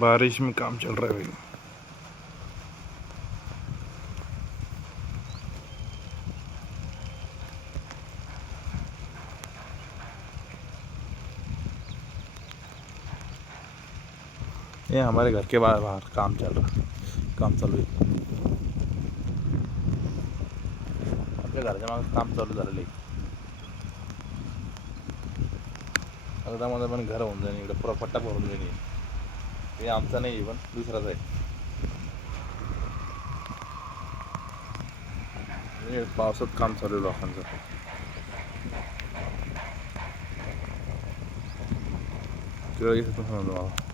बारिश में काम चल रहा है भाई। ये हमारे घर के बाहर बाहर काम चल रहा, काम चालू आहे। आपल्या घराच्या मागे काम चालू झालेलं आहे। अगदामध्ये पण घर होऊन जाईल, इकडे पुरा पट्टा भरून जाईल। हे आमचा नाही पण दुसराच आहे। हे पावसात काम चालू आहे लोकांचं। किंवा इथं समजा